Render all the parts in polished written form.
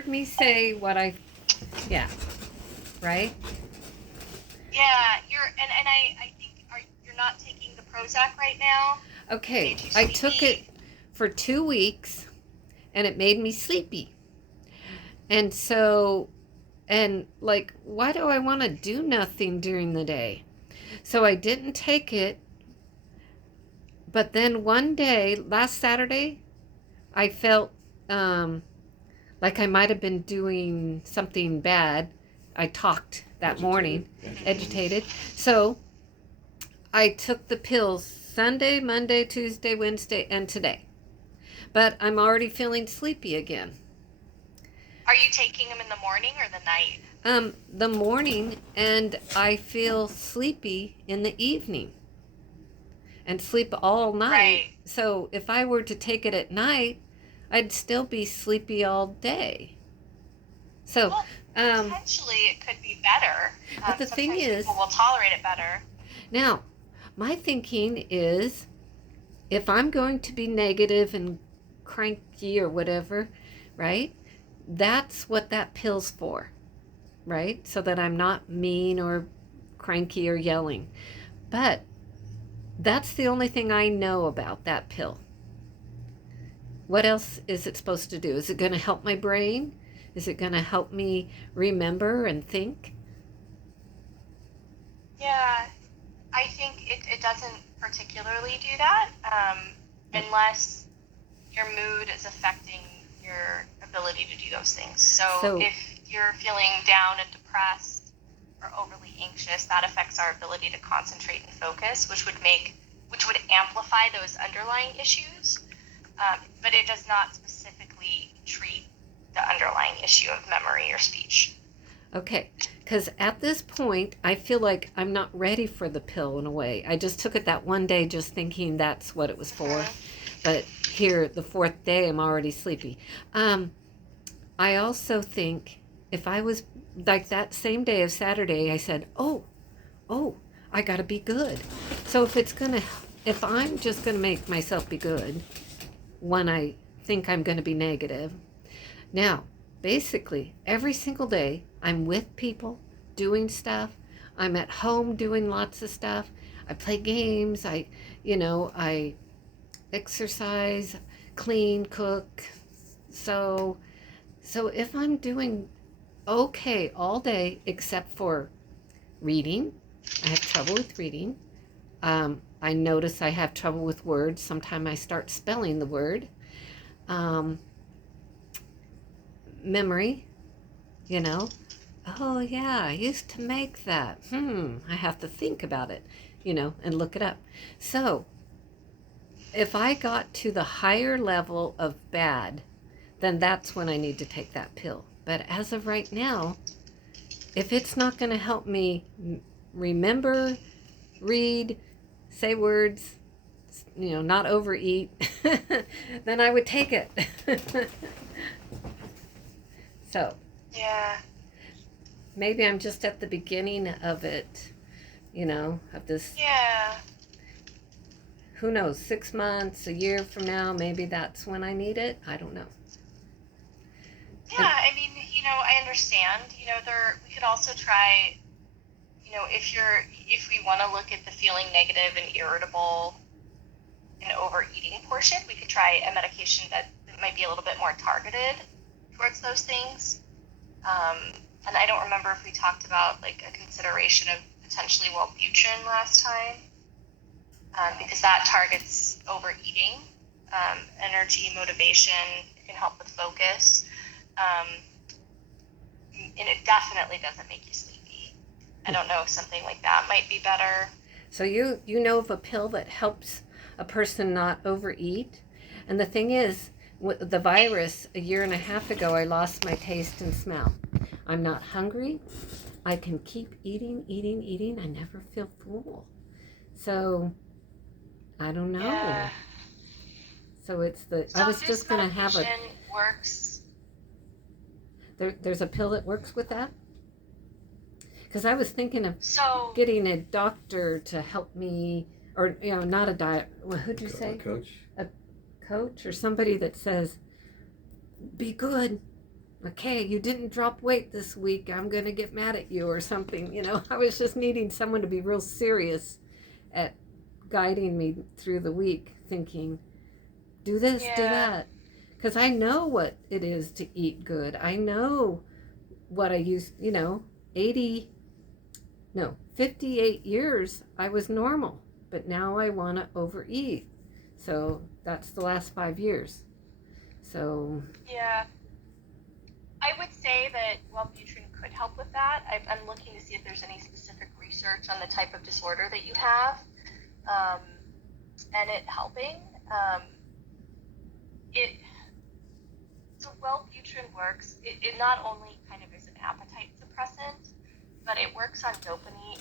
heard me say what yeah, right? Yeah, I think you're not taking the Prozac right now. It Okay, made you I took it sleepy. for 2 weeks and it made me sleepy. And so, and like, why do I want to do nothing during the day? So I didn't take it. But then one day, last Saturday, I felt like I might have been doing something bad. I talked that morning, agitated. So I took the pills Sunday, Monday, Tuesday, Wednesday, and today. But I'm already feeling sleepy again. Are you taking them in the morning or the night? The morning, and I feel sleepy in the evening and sleep all night. Right. So if I were to take it at night, I'd still be sleepy all day. So, Well, um, potentially it could be better. but the thing Sometimes is, people will tolerate it better. now, my thinking is if I'm going to be negative and cranky or whatever, right? That's what that pill's for, right? So that I'm not mean or cranky or yelling. But that's the only thing I know about that pill. What else is it supposed to do? Is it going to help my brain? Is it going to help me remember and think? Yeah, I think it doesn't particularly do that unless your mood is affecting your ability to do those things. So So, if you're feeling down and depressed or overly anxious, that affects our ability to concentrate and focus, which would amplify those underlying issues. But it does not specifically treat the underlying issue of memory or speech. okay. Because at this point, I feel like I'm not ready for the pill in a way. I just took it that one day just thinking that's what it was for. Mm-hmm. But here, the fourth day, I'm already sleepy. Um, I also think if I was like that same day of Saturday, I said, oh, I got to be good. So if I'm just going to make myself be good when I think I'm going to be negative. Now, basically, every single day, I'm with people doing stuff. I'm at home doing lots of stuff. I play games. I exercise, clean, cook. So, so if I'm doing okay all day except for reading, I have trouble with reading. I notice I have trouble with words. Sometimes I start spelling the word. Um, Memory, you know. Oh, yeah, I used to make that. I have to think about it, and look it up. So, if I got to the higher level of bad, then that's when I need to take that pill. But as of right now, if it's not going to help me remember, read, say words, not overeat, then I would take it. So Yeah. maybe I'm just at the beginning of it, of this, Yeah. who knows, 6 months, a year from now, maybe that's when I need it. I don't know. Yeah, And I mean, I understand. We could also try, if we want to look at the feeling negative and irritable and overeating portion, we could try a medication that might be a little bit more targeted towards those things. Um, and I don't remember if we talked about like a consideration of potentially Wellbutrin last time, because that targets overeating, energy, motivation. It can help with focus. Um, and it definitely doesn't make you sleepy. I don't know if something like that might be better. so you know of a pill that helps a person not overeat? And the thing is, with the virus, a year and a half ago, I lost my taste and smell. I'm not hungry. I can keep eating, eating, eating. I never feel full. So I don't Yeah. know. So I So was this just going to have medication works. there's a pill that works with that? Because I was thinking of So getting a doctor to help me, or, not a diet, well, who'd you say? Coach. A coach or somebody that says, be good, okay, you didn't drop weight this week. I'm going to get mad at you or something. I was just needing someone to be real serious at guiding me through the week, thinking, do this, do Yeah. that. Because I know what it is to eat good. I know what I used, 80, no, 58 years I was normal, but now I want to overeat. So that's the last 5 years. So, Yeah. I would say that Wellbutrin could help with that. I'm looking to see if there's any specific research on the type of disorder that you have, and it helping. It So Wellbutrin works. It not only kind of is an appetite suppressant, but it works on dopamine,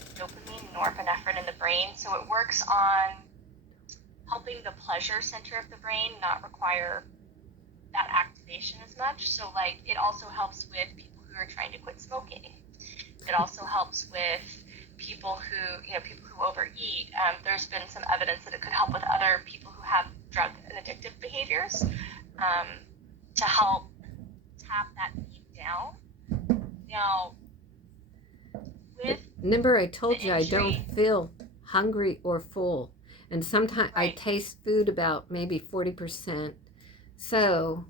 norepinephrine in the brain. So it works on helping the pleasure center of the brain not require that activation as much. So like it also helps with people who are trying to quit smoking. It also helps with people who overeat. There's been some evidence that it could help with other people who have drug and addictive behaviors, to help tap that need down. Now, with remember I told the you I don't injury, feel hungry or full. And sometimes I right? taste food about maybe 40%. So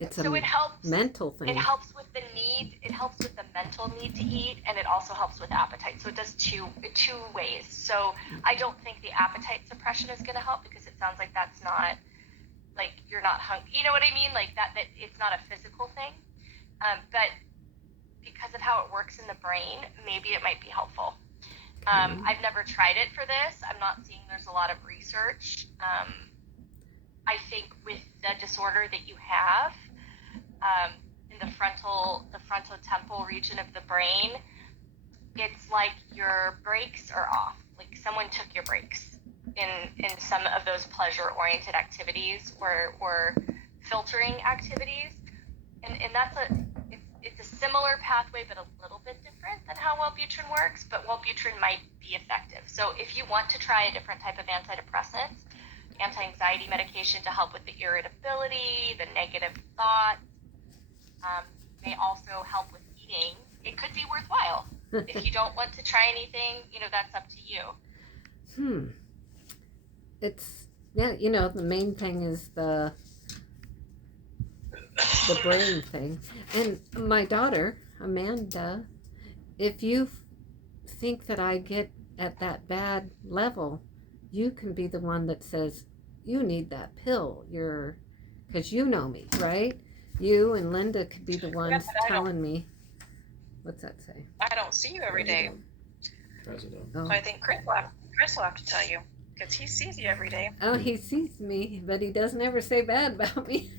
it's So a it helps. mental It thing. helps with the need. It helps with the mental need to eat, and it also helps with appetite. So it does two ways. So I don't think the appetite suppression is going to help, because it sounds like that's not, like, you're not hungry. You know what I mean? Like that it's not a physical thing. But because of how it works in the brain, maybe it might be helpful. Okay. I've never tried it for this. I'm not seeing there's a lot of research. I think with the disorder that you have, in the frontal temporal region of the brain, it's like your brakes are off. Like someone took your brakes in some of those pleasure oriented activities, or filtering activities, and it's a similar pathway, but a little bit different than how Wellbutrin works. But Wellbutrin might be effective. So if you want to try a different type of antidepressant, anti-anxiety medication to help with the irritability, the negative thoughts, may also help with eating, it could be worthwhile. If you don't want to try anything, that's up to you. It's, yeah, the main thing is the brain thing. And my daughter, Amanda, if you think that I get at that bad level, you can be the one that says, you need that pill. Because you know me, right? You and Linda could be the Yeah, ones but telling me. What's that say? I don't see you every day. President. Oh. So I think Chris will have to tell you, because he sees you every day. Oh, he sees me, but he doesn't ever say bad about me.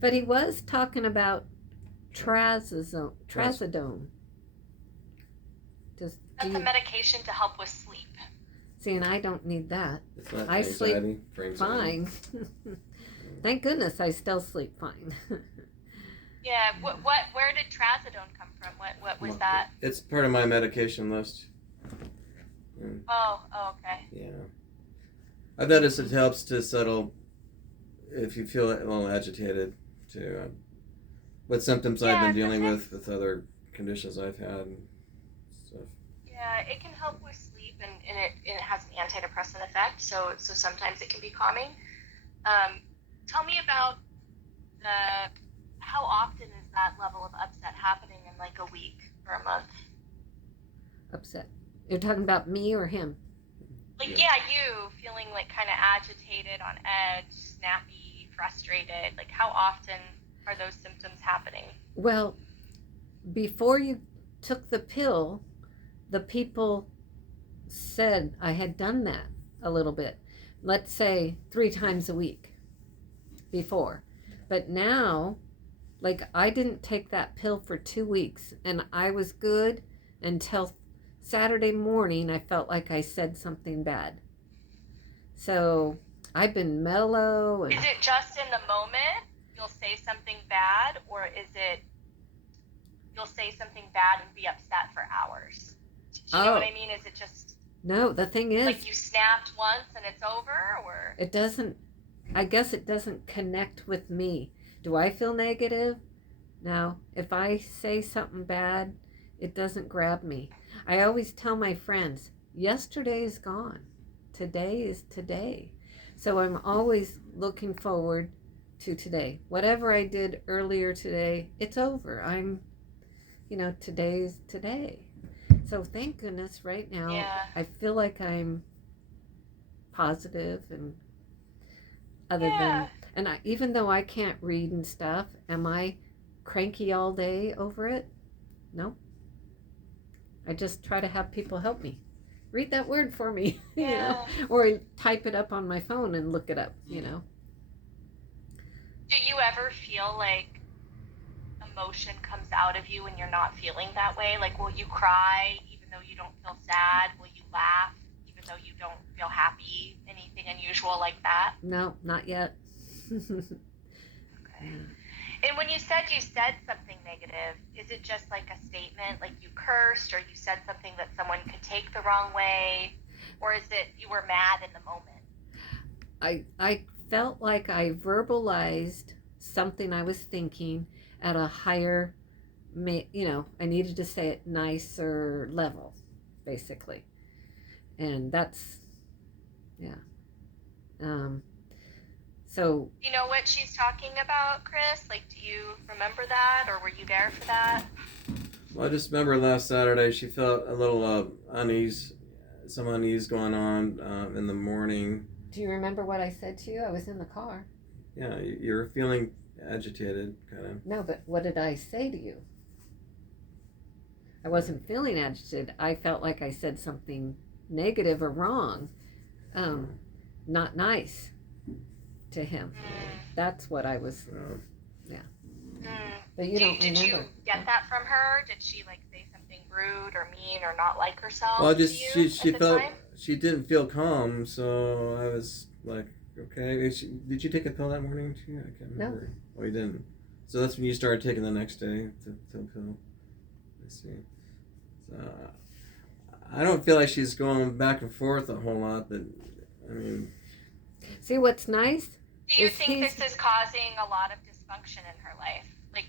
But he was talking about trazodone. That's a medication to help with sleep. See, and I don't need that. It's not I sleep anxiety, for anxiety. fine. Thank goodness I still sleep fine. Yeah. Where did trazodone come from? What was that? It's part of my medication list. Oh, okay. Yeah. I've noticed it helps to settle if you feel a little agitated, to what symptoms I've been dealing with other conditions I've had and stuff. Yeah, it can help with sleep, and it has an antidepressant effect. So sometimes it can be calming. Tell me about how often is that level of upset happening in like a week or a month? Upset. You're talking about me or him? Like, yeah, you feeling like kind of agitated, on edge, snappy, frustrated. Like, how often are those symptoms happening? Well, before you took the pill, the people said I had done that a little bit. Let's say 3 times a week before. But now, like, I didn't take that pill for 2 weeks, and I was good until Saturday morning. I felt like I said something bad. So I've been mellow. And Is it just in the moment you'll say something bad, or is it you'll say something bad and be upset for hours? Do you know what I mean? Is it just... No, the thing is, like you snapped once and it's over, or... it doesn't, I guess it doesn't connect with me. Do I feel negative? Now, if I say something bad, it doesn't grab me. I always tell my friends, yesterday is gone. Today is today. So I'm always looking forward to today. Whatever I did earlier today, it's over. Today's today. So thank goodness right now Yeah. I feel like I'm positive and other Yeah. than, even though I can't read and stuff, am I cranky all day over it? No. I just try to have people help me. Read that word for me, Yeah. or type it up on my phone and look it up, Do you ever feel like emotion comes out of you when you're not feeling that way? Like, will you cry even though you don't feel sad? Will you laugh even though you don't feel happy? Anything unusual like that? No, not yet. Okay. And when you said something negative, is it just like a statement, like you cursed, or you said something that someone could take the wrong way, or is it you were mad in the moment? I felt like I verbalized something I was thinking at a higher, I needed to say it nicer level, basically. And that's, yeah. So. You know what she's talking about, Chris? Like, do you remember that, or were you there for that? Well, I just remember last Saturday she felt a little some unease going on in the morning. Do you remember what I said to you? I was in the car. Yeah, you're feeling agitated, kind of. No, but what did I say to you? I wasn't feeling agitated. I felt like I said something negative or wrong, not nice to him. That's what I was. Yeah. But you don't remember. Did you get that from her? Did she like say something rude or mean or not like herself? Well, she felt time? She didn't feel calm, so I was like, okay. Did you take a pill that morning too? I can't remember. No. Oh, you didn't. So that's when you started taking the next day the pill. I see. So I don't feel like she's going back and forth a whole lot. But I mean, see what's nice. Do you think this is causing a lot of dysfunction in her life? Like,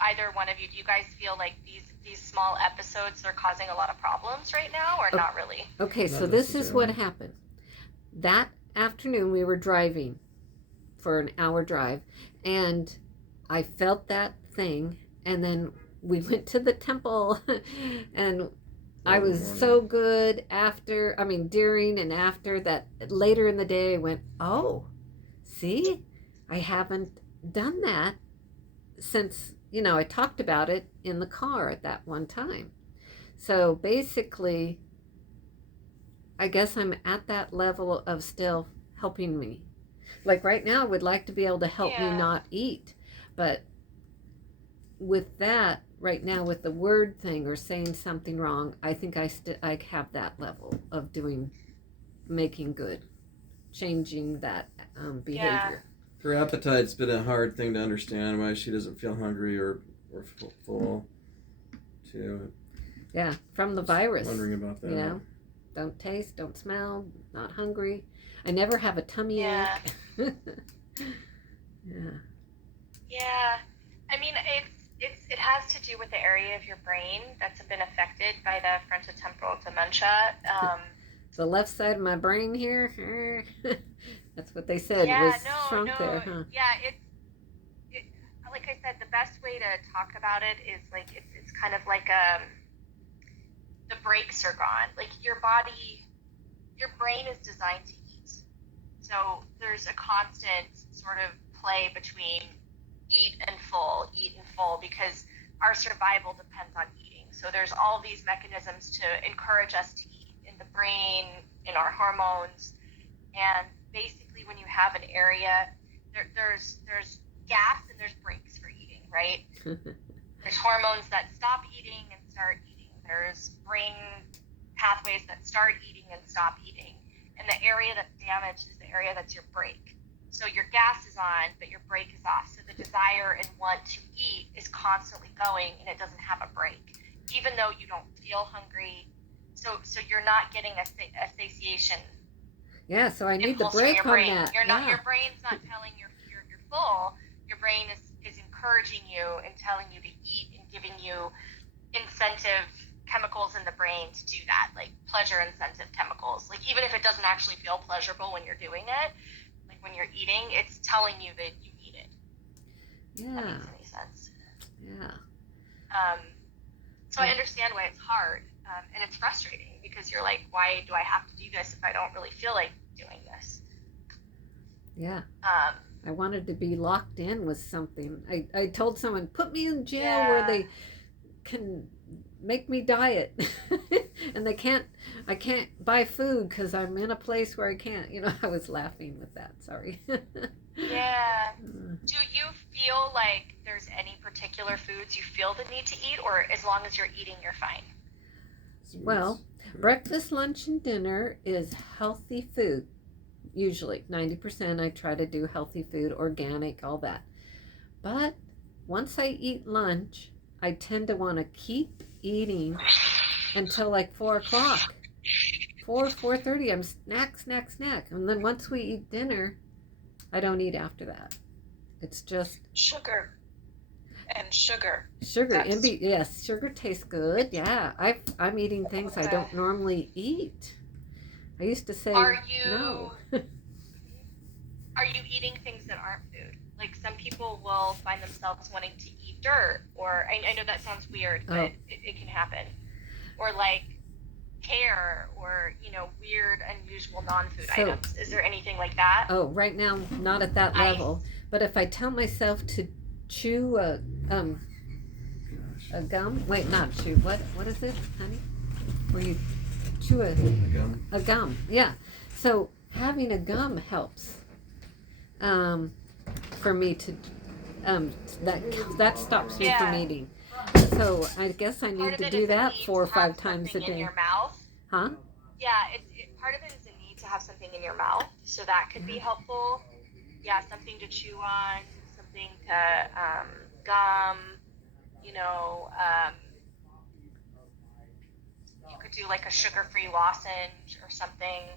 either one of you, do you guys feel like these small episodes are causing a lot of problems right now, or not really? Okay, so this is what happened. That afternoon we were driving for an hour drive, and I felt that thing, and then we went to the temple, and I was so good during and after that. Later in the day I went, oh, see, I haven't done that since, I talked about it in the car at that one time. So basically, I guess I'm at that level of still helping me. Like right now, I would like to be able to help me not eat. But with that, right now, with the word thing or saying something wrong, I think I have that level of making good, changing that behavior. Yeah. Her appetite's been a hard thing to understand, why she doesn't feel hungry or full, too. Yeah, from the virus. Wondering about that. Don't taste, don't smell, not hungry. I never have a tummy ache. Yeah. Yeah. I mean, it has to do with the area of your brain that's been affected by the frontotemporal dementia. The left side of my brain here. That's what they said was shrunk there, huh? Yeah, it like I said, the best way to talk about it is like it's kind of like the brakes are gone. Like your brain is designed to eat, so there's a constant sort of play between eat and full, because our survival depends on eating. So there's all these mechanisms to encourage us to eat in the brain, in our hormones, and basically when you have an area, there's gas and there's brakes for eating, right? There's hormones that stop eating and start eating. There's brain pathways that start eating and stop eating. And the area that's damaged is the area that's your brake. So your gas is on, but your brake is off. So the desire and want to eat is constantly going, and it doesn't have a brake, even though you don't feel hungry. So you're not getting a satiation. Yeah, so I need the brake on that. Your brain's not telling you're full. Your brain is encouraging you and telling you to eat and giving you incentive chemicals in the brain to do that, like pleasure incentive chemicals. Like even if it doesn't actually feel pleasurable when you're doing it, like when you're eating, it's telling you that you need it. If that Yeah. makes any sense. Yeah. So I understand why it's hard, and it's frustrating because you're like, why do I have to do this if I don't really feel like doing this? Yeah. I wanted to be locked in with something. I told someone, put me in jail where they can make me diet. And I can't buy food because I'm in a place where I can't. I was laughing with that. Sorry. Yeah. Do you feel like there's any particular foods you feel the need to eat, or as long as you're eating, you're fine? Well, breakfast, lunch, and dinner is healthy food. Usually 90% I try to do healthy food, organic, all that. But once I eat lunch, I tend to want to keep eating until like 4 o'clock. 4:30, I'm snack. And then once we eat dinner, I don't eat after that. It's just Sugar. And sugar. Yes, sugar tastes good. Yeah, I'm eating things I don't normally eat. I used to say no. Are you eating things that aren't food? Like some people will find themselves wanting to eat dirt, or I know that sounds weird, but it can happen. Or like hair, or weird, unusual non-food items. Is there anything like that? Oh, right now, not at that level. But if I tell myself to chew a gum, wait, not chew. What is it, honey? Where you chew a gum. A gum, yeah. So having a gum helps. For me to that stops me from eating. So I guess I need to do that 4 or 5 times a day. In your mouth. Huh? Yeah, part of it is a need to have something in your mouth, so that could be helpful. Yeah, something to chew on, something to gum. You could do like a sugar-free lozenge or something.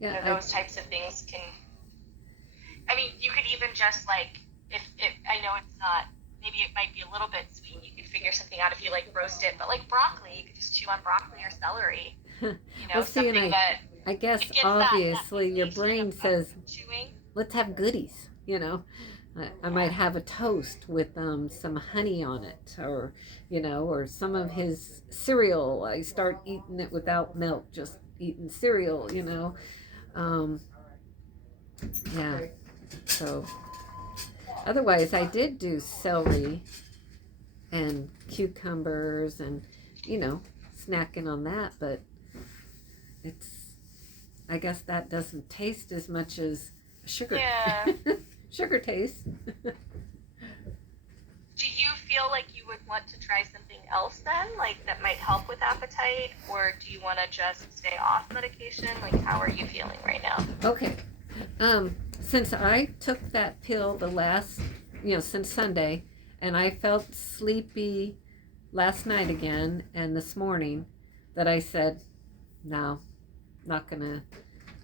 Yeah, those types of things can. I mean, you could even just like, if I know it's not, maybe it might be a little bit sweet. You could figure something out if you like roast it, but like broccoli, you could just chew on broccoli or celery. well, see, and I guess obviously your brain says, chewing. Let's have goodies. I might have a toast with some honey on it, or or some of his cereal. I start eating it without milk, just eating cereal. Yeah. So otherwise, I did do celery and cucumbers and snacking on that, but I guess that doesn't taste as much as sugar. Yeah. Sugar taste. Do you feel like you would want to try something else then, like that might help with appetite, or do you want to just stay off medication? Like, how are you feeling right now? Okay. Since I took that pill since Sunday, and I felt sleepy last night again and this morning, that I said, no, not gonna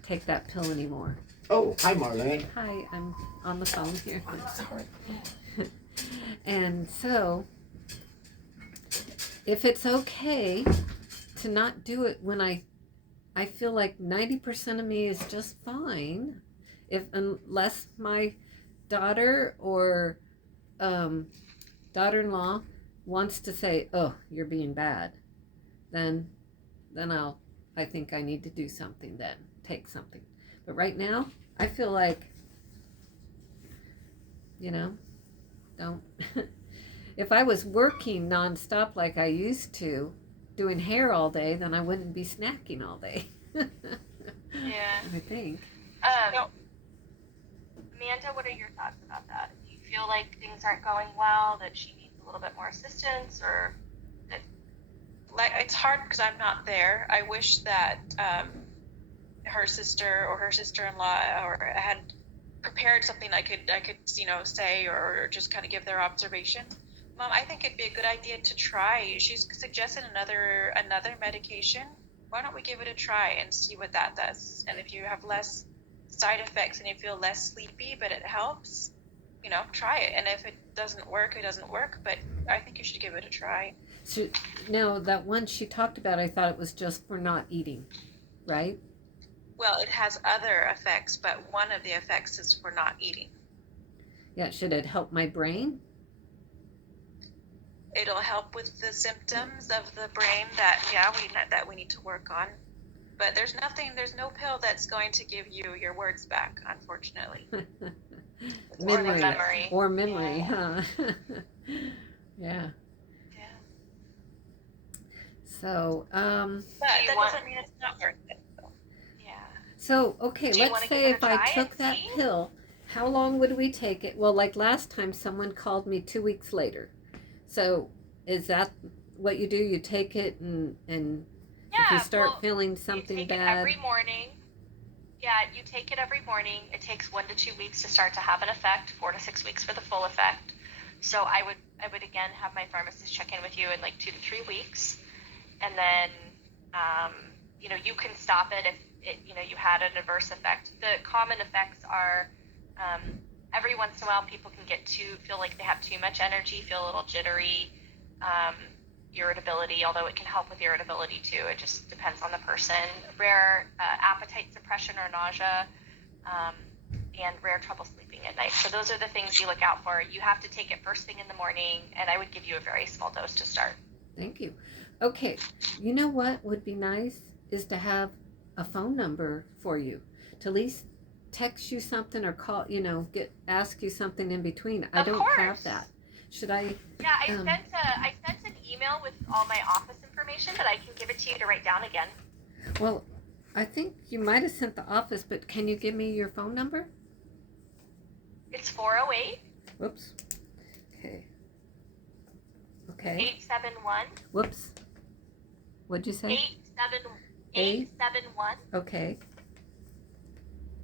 take that pill anymore. Oh, hi, Marlene. Hi, I'm on the phone here. I'm sorry. And so, if it's okay to not do it when I feel like 90% of me is just fine, unless my daughter or daughter-in-law wants to say, "Oh, you're being bad," then I think I need to do something then, take something. But right now, I feel like, don't. If I was working nonstop like I used to, doing hair all day, then I wouldn't be snacking all day. Yeah. I think. Amanda, what are your thoughts about that? Do you feel like things aren't going well, that she needs a little bit more assistance, or that... Like, it's hard because I'm not there. I wish that her sister or her sister-in-law or had prepared something I could say or just kind of give their observation. Mom, I think it'd be a good idea to try. She's suggested another medication. Why don't we give it a try and see what that does? And if you have less side effects and you feel less sleepy, but it helps, try it. And if it doesn't work, it doesn't work. But I think you should give it a try. Now, that one she talked about, I thought it was just for not eating, right? Well, it has other effects, but one of the effects is for not eating. Yeah, should it help my brain? It'll help with the symptoms of the brain that we need to work on. But there's no pill that's going to give you your words back, unfortunately. Memory. Or memory, huh? Yeah. So, But that doesn't mean it's not worth it. Yeah. So, okay, Do you let's wanna say give it if a I try took and that see? pill, how long would we take it? Well, like last time, someone called me 2 weeks later. So, is that what you do? You take it, and if you start feeling something you take bad, it every morning. Yeah, you take it every morning. It takes 1 to 2 weeks to start to have an effect, 4 to 6 weeks for the full effect. So I would again have my pharmacist check in with you in like 2 to 3 weeks, and then you can stop it if you had an adverse effect. The common effects are every once in a while people can feel like they have too much energy, feel a little jittery, irritability, although it can help with irritability too. It just depends on the person. Rare appetite suppression or nausea, and rare trouble sleeping at night. So those are the things you look out for. You have to take it first thing in the morning, and I would give you a very small dose to start. thank you. Okay, you know what would be nice is to have a phone number for you, to at least text you something or call, ask you something in between. I don't have that. Should I? Yeah, I sent an email with all my office information, but I can give it to you to write down again. Well, I think you might have sent the office, but can you give me your phone number? It's 408. Whoops. Okay. 871. Whoops. What'd you say? 871. Okay.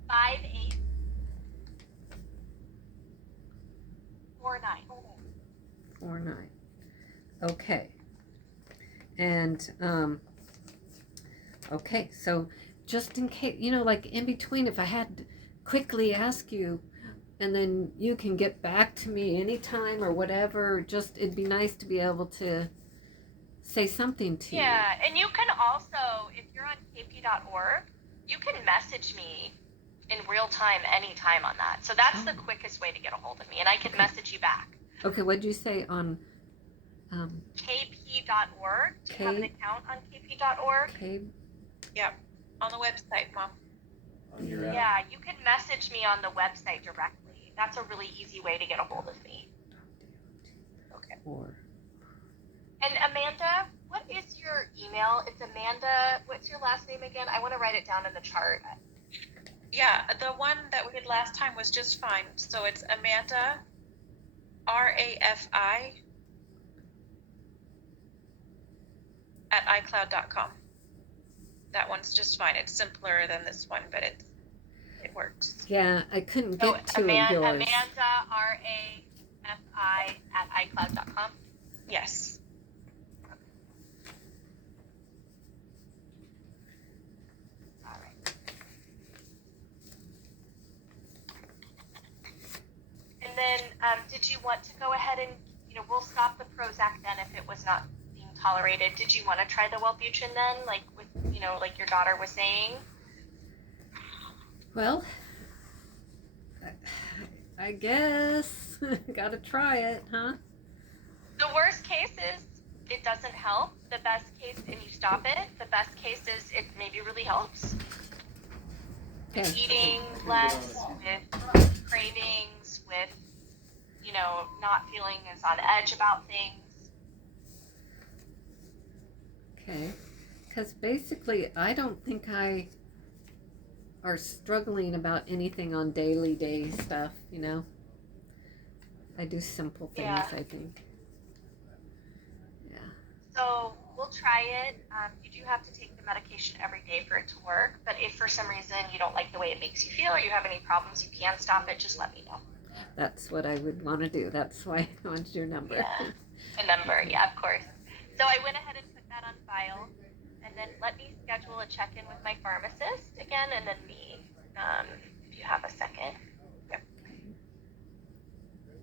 5849. Okay. And okay, so just in case, like in between, if I had to quickly ask you, and then you can get back to me anytime or whatever, just it'd be nice to be able to say something to you. Yeah, and you can also, if you're on kp.org, you can message me in real time anytime on that. So that's the quickest way to get a hold of me, and I can message you back. Okay, what'd you say on kp.org? Do you have an account on kp.org? Yep, on the website, Mom. On your app. Yeah, you can message me on the website directly. That's a really easy way to get a hold of me. Okay. And Amanda, what is your email? It's Amanda. What's your last name again? I want to write it down in the chart. Yeah, the one that we did last time was just fine. So it's Amanda, RAFI, at iCloud.com. That one's just fine. It's simpler than this one, but it works. Yeah, I couldn't get to yours. Amanda, RAFI, at iCloud.com. Yes. All right. And then, did you want to go ahead and, we'll stop the Prozac then if it was not being tolerated. Did you want to try the Wellbutrin then, like with, like your daughter was saying? Well, I guess gotta try it, huh? The worst case is it doesn't help. The best case, and you stop it. The best case is it maybe really helps. Okay. With eating less, with cravings, with, not feeling as on edge about things. Okay. Because basically, I don't think I are struggling about anything on day stuff, I do simple things, Yeah. I think. Yeah. So we'll try it. You do have to take the medication every day for it to work, but if for some reason you don't like the way it makes you feel or you have any problems, you can stop it, just let me know. That's what I would want to do. That's why I wanted your number. Yeah. A number, yeah, of course. So I went ahead and put that on file, and then let me schedule a check-in with my pharmacist again, and then me. you have a second. Yep.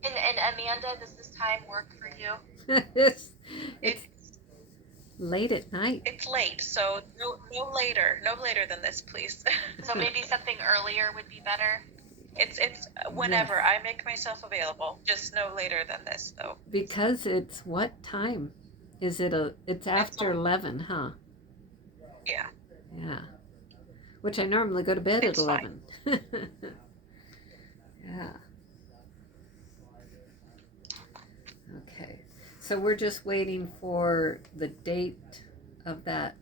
And Amanda, does this time work for you? it's It's late at night. it's late, so no later than this, please. So maybe something earlier would be better. It's whenever Yes. I make myself available, just no later than this, though. Because it's what time? Is it it's after 11, huh? Yeah. Yeah. Which I normally go to bed It's at fine. 11. Yeah. Okay. So we're just waiting for the date of that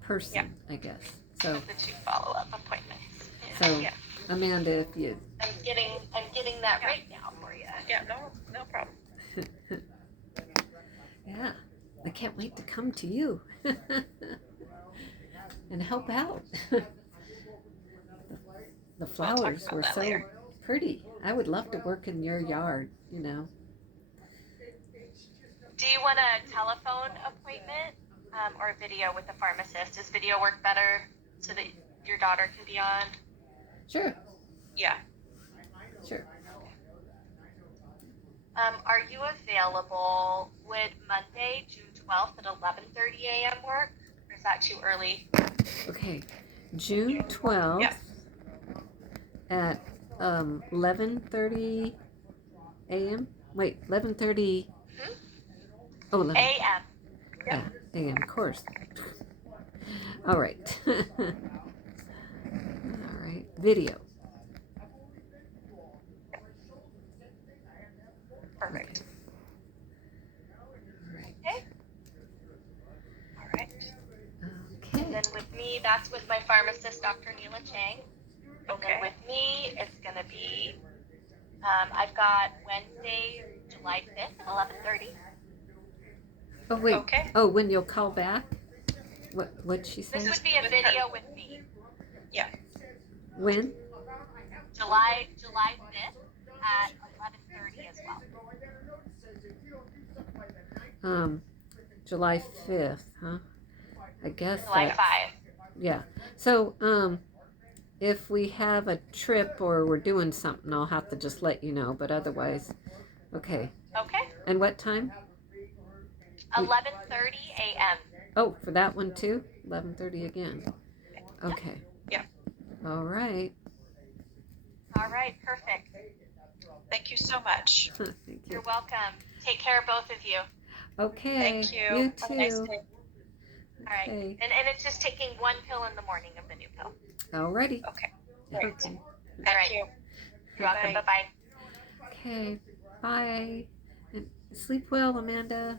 person, I guess. So The 2 follow-up appointments. So Yeah. Amanda, if you I'm getting that right now for you. Yeah, no problem. yeah, I can't wait to come to you and help out. The flowers about were that so later. pretty. I would love to work in your yard, you know. Do you want a telephone appointment or video with the pharmacist? Does video work better so that your daughter can be on? Sure, Yeah. sure. Are you available? Would Monday, June 12th at 11:30 a.m. work? Or is that too early? Okay, June 12th Yeah. at 11:30 a.m. Wait, 11:30. Oh, 11. A.m. Yeah, a.m. Of course. All right. All right. Video. Perfect. All right. Okay. All right. And Okay. then with me, that's with my pharmacist, Dr. Neela Chang. And Okay. then with me, it's going to be, I've got Wednesday, July 5th at 11:30. Oh wait. Okay. Oh, when you'll call back? What'd she say? This would be a with video her. with me. When? July 5th at 11:30 as well. July 5th, huh? I guess July that's, 5th. yeah. So, if we have a trip or we're doing something, I'll have to just let you know, but otherwise, okay. Okay. And what time? 11:30 a.m. Oh, for that one too? 11:30 again. Okay. Yeah. All right. All right, perfect. Thank you so much. Thank you. You're welcome. Take care, both of you. Okay. Thank you. You Have a nice too. day. All right. Okay. And it's just taking 1 pill in the morning of the new pill. Alrighty. Okay. Great. Okay. Thank right. you. You're welcome. Bye. Bye-bye. Okay. Bye. And sleep well, Amanda.